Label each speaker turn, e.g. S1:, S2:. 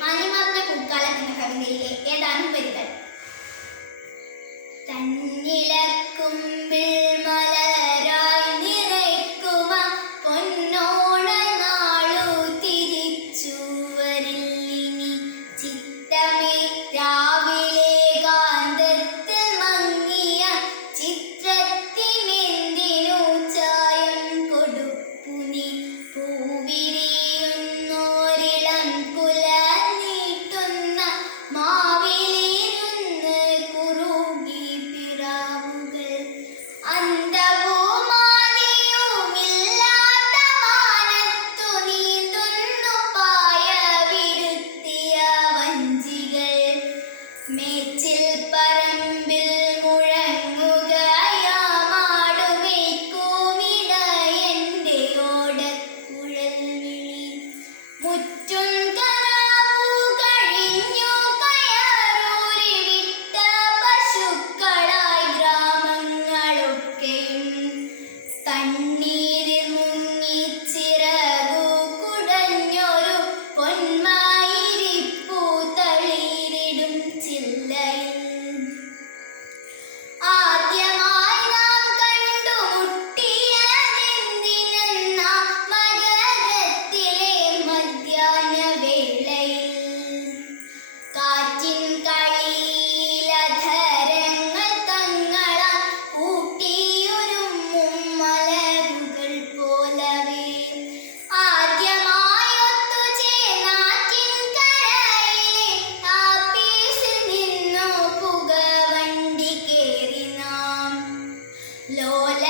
S1: മണിമറന്ന പൂക്കാലം എന്ന കവിതയിലെ ഏതാനും വരികൾ. and Hola.